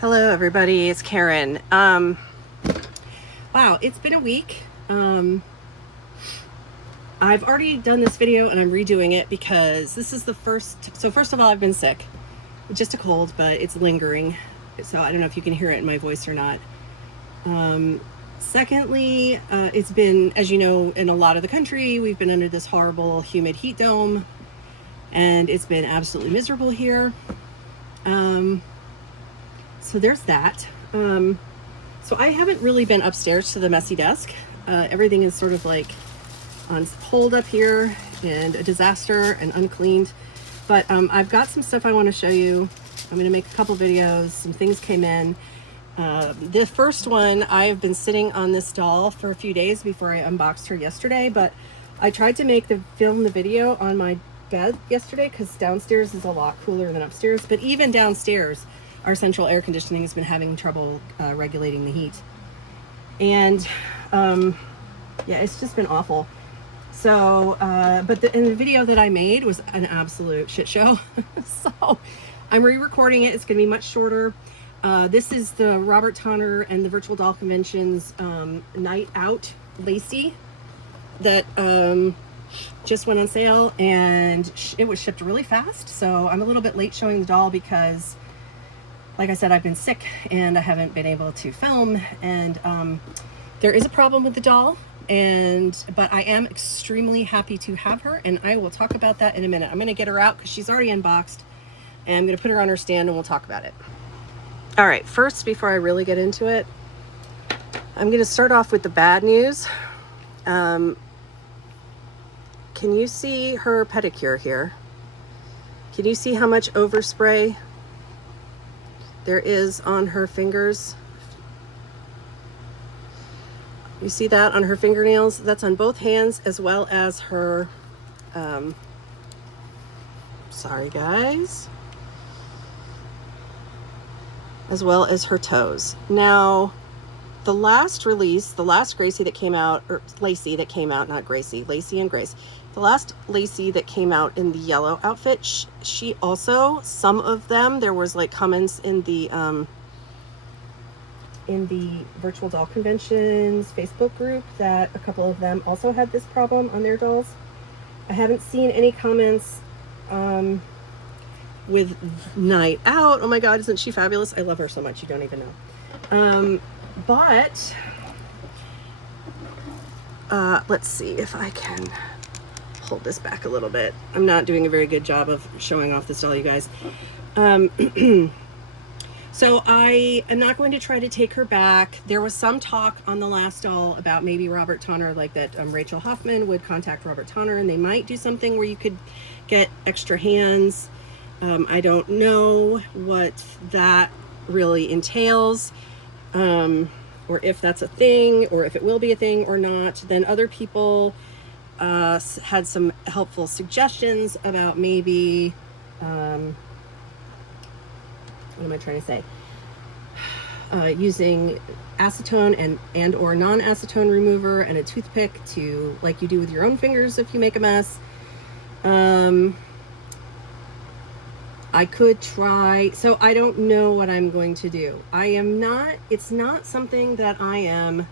Hello everybody, it's Karen. Wow, it's been a week. I've already done this video and I'm redoing it because this is the first. So first of all, I've been sick. Just a cold, but it's lingering. So I don't know if you can hear it in my voice or not. Secondly, it's been, as you know, in a lot of the country, we've been under this horrible humid heat dome and it's been absolutely miserable here. So there's that. So I haven't really been upstairs to the messy desk. Everything is sort of like on hold up here and a disaster and uncleaned. But I've got some stuff I want to show you. I'm going to make a couple videos. Some things came in. The first one, I've been sitting on this doll for a few days before I unboxed her yesterday, but I tried to film the video on my bed yesterday because downstairs is a lot cooler than upstairs. But even downstairs, our central air conditioning has been having trouble regulating the heat. And yeah, it's just been awful. So, but in the video that I made was an absolute shit show. So I'm re-recording it. It's going to be much shorter. This is the Robert Tonner and the Virtual Doll Convention's Night Out Lacie that just went on sale, and it was shipped really fast. So I'm a little bit late showing the doll because, like I said, I've been sick and I haven't been able to film, and there is a problem with the doll, but I am extremely happy to have her, and I will talk about that in a minute. I'm going to get her out because she's already unboxed, and I'm going to put her on her stand and we'll talk about it. All right, first, before I really get into it, I'm going to start off with the bad news. Can you see her pedicure here? Can you see how much overspray there is on her fingers? You see that on her fingernails? That's on both hands as well as her, sorry guys, as well as her toes. Now, the last release, the last Gracie that came out, or Lacie that came out, not Gracie, Lacie and Grace. The last Lacie that came out in the yellow outfit, she also, some of them, there was like comments in the Virtual Doll Convention's Facebook group that a couple of them also had this problem on their dolls. I haven't seen any comments with Night Out. Oh my God, isn't she fabulous? I love her so much, you don't even know. But let's see if I can hold this back a little bit. I'm not doing a very good job of showing off this doll, you guys. So I am not going to try to take her back. There was some talk on the last doll about maybe Robert Tonner, like that Rachel Hoffman would contact Robert Tonner and they might do something where you could get extra hands. I don't know what that really entails, or if that's a thing, or if it will be a thing or not. Then other people had some helpful suggestions about maybe, what am I trying to say? Using acetone and or non-acetone remover and a toothpick to, like you do with your own fingers if you make a mess. I could try, so I don't know what I'm going to do. It's not something that I am,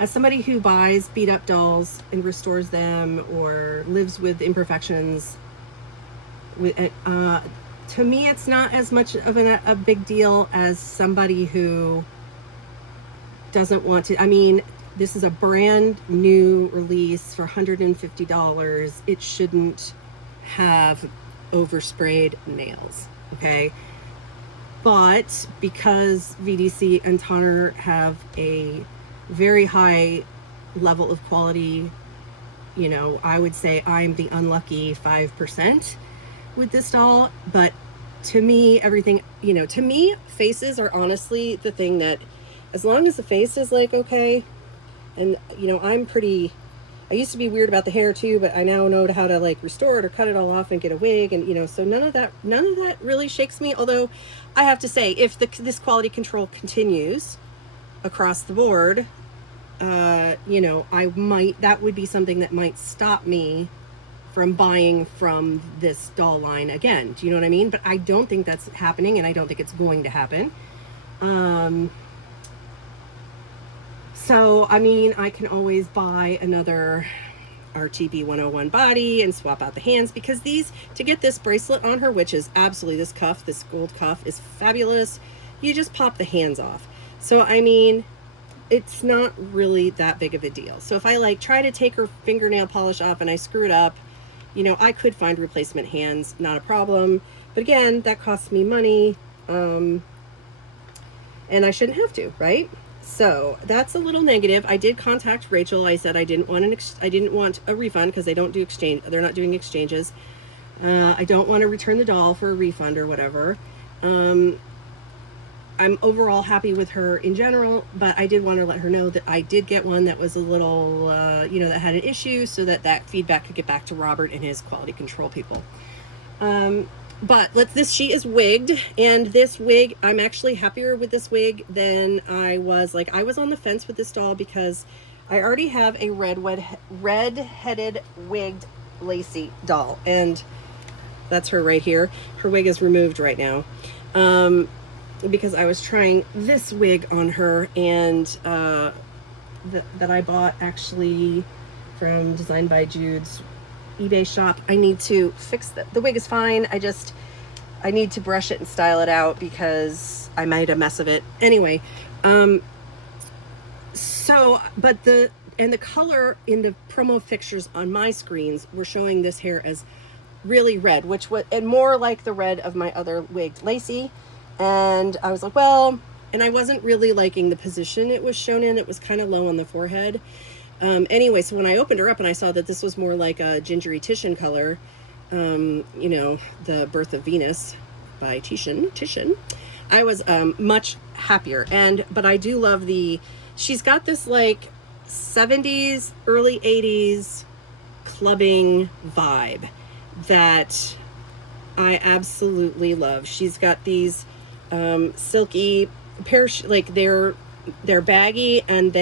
as somebody who buys beat up dolls and restores them or lives with imperfections, to me, it's not as much of a big deal as somebody who doesn't want to. I mean, this is a brand new release for $150. It shouldn't have oversprayed nails, okay? But because VDC and Tonner have a very high level of quality, you know, I would say I'm the unlucky 5% with this doll. But to me, everything, you know, to me, faces are honestly the thing that, as long as the face is like okay, and you know, I used to be weird about the hair too, but I now know how to like restore it or cut it all off and get a wig, and you know, so none of that really shakes me. Although I have to say, if this quality control continues across the board, you know, that would be something that might stop me from buying from this doll line again. Do you know what I mean? But I don't think that's happening, and I don't think it's going to happen. So, I mean, I can always buy another RTB 101 body and swap out the hands, because to get this bracelet on her, which is absolutely, this cuff, this gold cuff is fabulous, you just pop the hands off. So, I mean, it's not really that big of a deal. So if I like try to take her fingernail polish off and I screw it up, you know, I could find replacement hands, not a problem. But again, that costs me money, and I shouldn't have to, right? So that's a little negative. I did contact Rachel. I said I didn't want a refund, because they don't do exchange. They're not doing exchanges. I don't want to return the doll for a refund or whatever. I'm overall happy with her in general, but I did want to let her know that I did get one that was a little, you know, that had an issue, so that feedback could get back to Robert and his quality control people. But she is wigged, and this wig, I'm actually happier with this wig than I was. Like, I was on the fence with this doll because I already have a red-headed wigged Lacie doll, and that's her right here. Her wig is removed right now. Because I was trying this wig on her, and that I bought actually from Designed by Jude's eBay shop. I need to fix the wig is fine. I need to brush it and style it out because I made a mess of it. Anyway, but the color in the promo pictures on my screens were showing this hair as really red, and more like the red of my other wigged Lacie. And I was like, well, and I wasn't really liking the position it was shown in. It was kind of low on the forehead. Anyway, so when I opened her up and I saw that this was more like a gingery Titian color, you know, The Birth of Venus by Titian, I was much happier. But I do love she's got this like 70s, early 80s clubbing vibe that I absolutely love. She's got these silky like they're baggy, and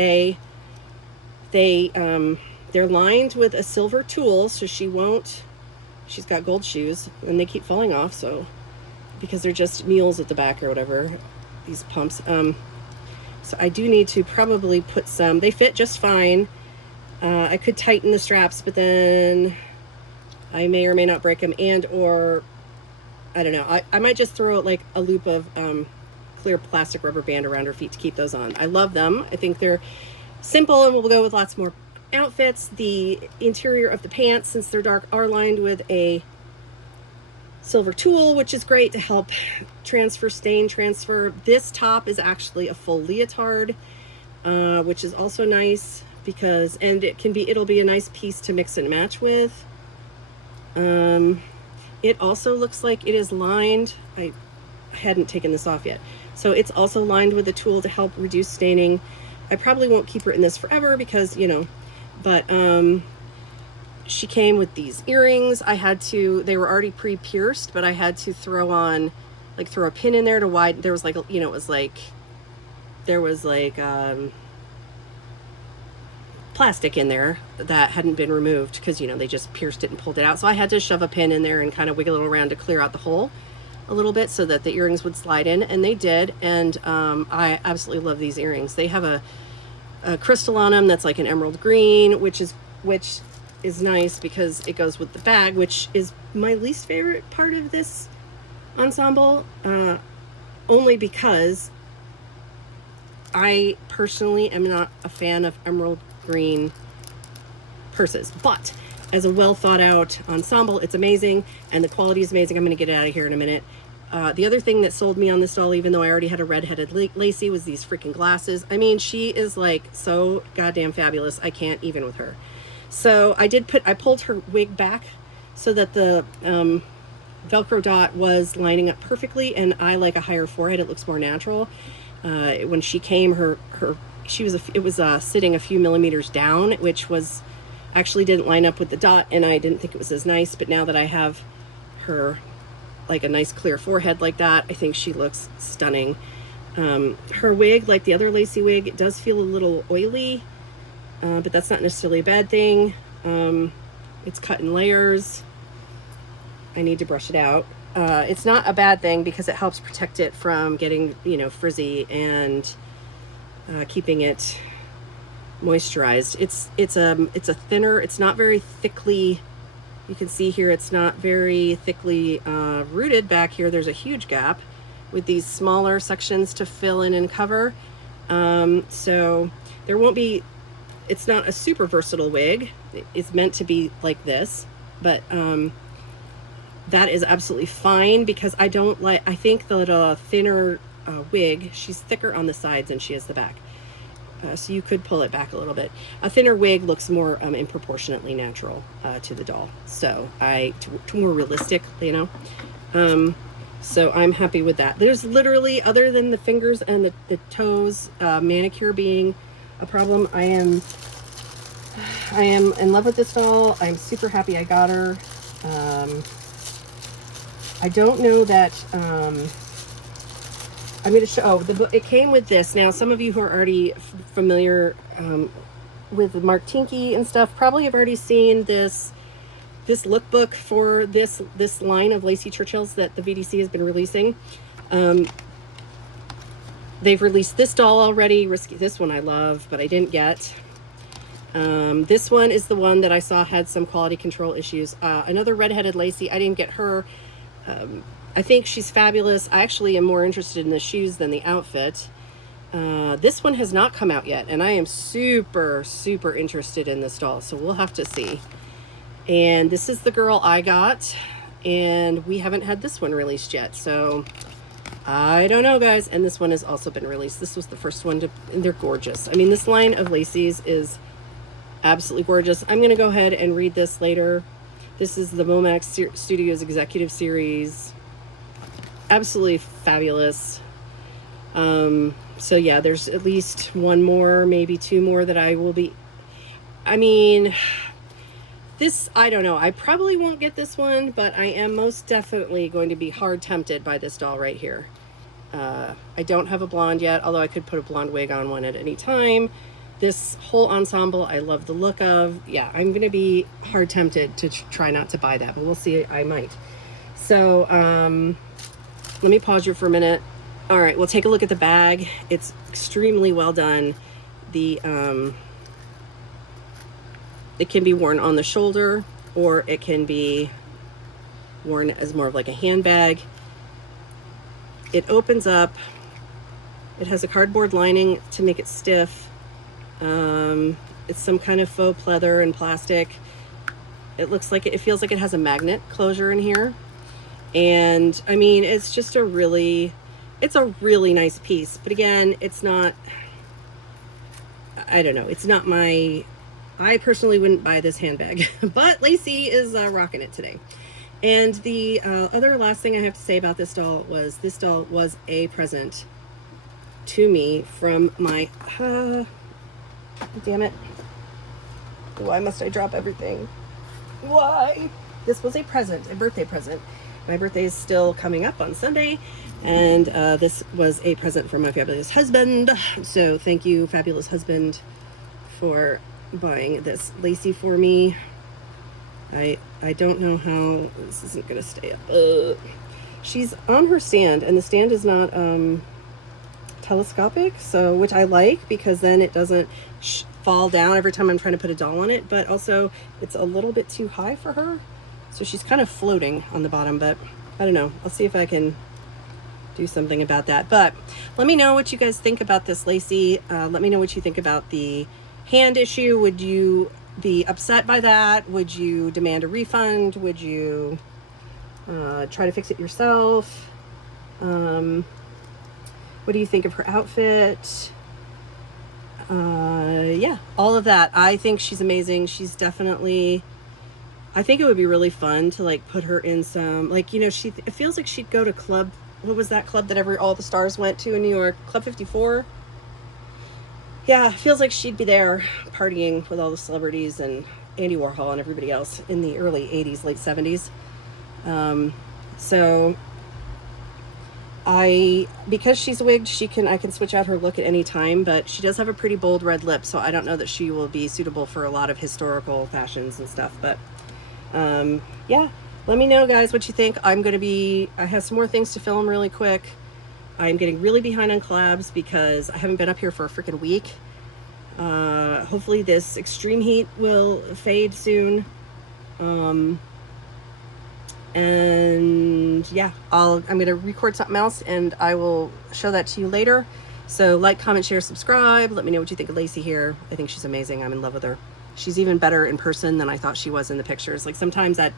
they're lined with a silver tulle, so she's got gold shoes, and they keep falling off, so because they're just mules at the back or whatever, these pumps. So I do need to probably put they fit just fine. I could tighten the straps, but then I may or may not break them, or I don't know. I might just throw like a loop of clear plastic rubber band around her feet to keep those on. I love them. I think they're simple, and we'll go with lots more outfits. The interior of the pants, since they're dark, are lined with a silver tulle, which is great to help stain transfer. This top is actually a full leotard, which is also nice because, and it'll be a nice piece to mix and match with. It also looks like it is lined. I hadn't taken this off yet. So it's also lined with a tool to help reduce staining. I probably won't keep her in this forever because, you know, but she came with these earrings. They were already pre-pierced, but I had to throw a pin in there to widen. There was like, you know, there was plastic in there that hadn't been removed because, you know, they just pierced it and pulled it out. So I had to shove a pin in there and kind of wiggle it around to clear out the hole a little bit so that the earrings would slide in, and they did. And I absolutely love these earrings. They have a crystal on them that's like an emerald green, which is nice because it goes with the bag, which is my least favorite part of this ensemble, only because I personally am not a fan of emerald green purses, but as a well thought out ensemble, it's amazing, and the quality is amazing. I'm going to get it out of here in a minute. The other thing that sold me on this doll, even though I already had a red-headed Lacie, was these freaking glasses. I mean, she is like so goddamn fabulous. I can't even with her. So I pulled her wig back so that the Velcro dot was lining up perfectly, and I like a higher forehead. It looks more natural. When she came, it was sitting a few millimeters down, which was actually didn't line up with the dot, and I didn't think it was as nice. But now that I have her like a nice clear forehead like that, I think she looks stunning. Her wig, like the other Lacie wig, it does feel a little oily, but that's not necessarily a bad thing. It's cut in layers. I need to brush it out. it's not a bad thing because it helps protect it from getting, you know, frizzy and keeping it moisturized. It's a thinner, it's not very thickly, you can see here it's not very thickly rooted back here. There's a huge gap with these smaller sections to fill in and cover. So there won't be, it's not a super versatile wig. It's meant to be like this, but that is absolutely fine because I don't like, I think the thinner wig, she's thicker on the sides than she is the back. So you could pull it back a little bit. A thinner wig looks more improportionately natural to the doll. So more realistic, you know. So I'm happy with that. There's literally, other than the fingers and the toes, manicure being a problem, I am in love with this doll. I'm super happy I got her. I don't know that, I'm going to show, it came with this. Now, some of you who are already familiar with Mark Tinkey and stuff probably have already seen this lookbook for this line of Lacie Churchills that the VDC has been releasing. They've released this doll already. Risky, this one I love, but I didn't get. This one is the one that I saw had some quality control issues. Another redheaded Lacie, I didn't get her. I think she's fabulous. I actually am more interested in the shoes than the outfit. This one has not come out yet, and I am super, super interested in this doll, so we'll have to see. And this is the girl I got, and we haven't had this one released yet, so I don't know, guys. And this one has also been released. This was the first one and they're gorgeous. I mean, this line of Lacies is absolutely gorgeous. I'm going to go ahead and read this later. This is the Momax Studios Executive Series. Absolutely fabulous. So yeah, there's at least one more, maybe two more that I will be, I mean, this, I don't know. I probably won't get this one, but I am most definitely going to be hard tempted by this doll right here. I don't have a blonde yet, although I could put a blonde wig on one at any time. This whole ensemble, I love the look of. Yeah, I'm going to be hard tempted to try not to buy that, but we'll see. I might. So let me pause you for a minute. All right, we'll take a look at the bag. It's extremely well done. It can be worn on the shoulder, or it can be worn as more of like a handbag. It opens up. It has a cardboard lining to make it stiff. It's some kind of faux pleather and plastic. It looks like it feels like it has a magnet closure in here. And I mean, it's just a really nice piece. But again, it's not, I don't know, it's not my, I personally wouldn't buy this handbag, but Lacie is rocking it today. And the other last thing I have to say about this doll was a present to me from my, damn it. Why must I drop everything? Why? This was a present, a birthday present. My birthday is still coming up on Sunday, and this was a present from my fabulous husband. So thank you, fabulous husband, for buying this Lacie for me. I don't know how this isn't gonna stay up. She's on her stand, and the stand is not telescopic, so which I like, because then it doesn't fall down every time I'm trying to put a doll on it, but also it's a little bit too high for her, so she's kind of floating on the bottom. But I don't know, I'll see if I can do something about that. But let me know what you guys think about this Lacie. Let me know what you think about the hand issue. Would you be upset by that? Would you demand a refund? Would you try to fix it yourself? What do you think of her outfit? Yeah, all of that. I think she's amazing. She's definitely, I think it would be really fun to like put her in some, like, you know, it feels like she'd go to club, what was that club that all the stars went to in New York? Club 54? Yeah, it feels like she'd be there partying with all the celebrities and Andy Warhol and everybody else in the early 80s, late 70s. So because she's wigged, I can switch out her look at any time, but she does have a pretty bold red lip, so I don't know that she will be suitable for a lot of historical fashions and stuff. But yeah, Let me know, guys, what you think. I have some more things to film really quick. I'm getting really behind on collabs because I haven't been up here for a freaking week. Hopefully this extreme heat will fade soon. And yeah, I'm gonna record something else and I will show that to you later. So like, comment, share, subscribe. Let me know what you think of Lacie here. I think she's amazing. I'm in love with her. She's even better in person than I thought she was in the pictures. Like sometimes I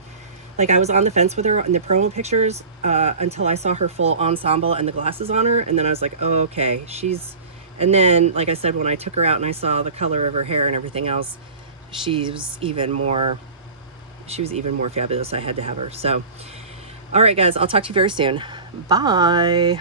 was on the fence with her in the promo pictures until I saw her full ensemble and the glasses on her, and then I was like, oh, okay, and then, like I said, when I took her out and I saw the color of her hair and everything else, she was even more fabulous. I had to have her. So, all right, guys, I'll talk to you very soon. Bye.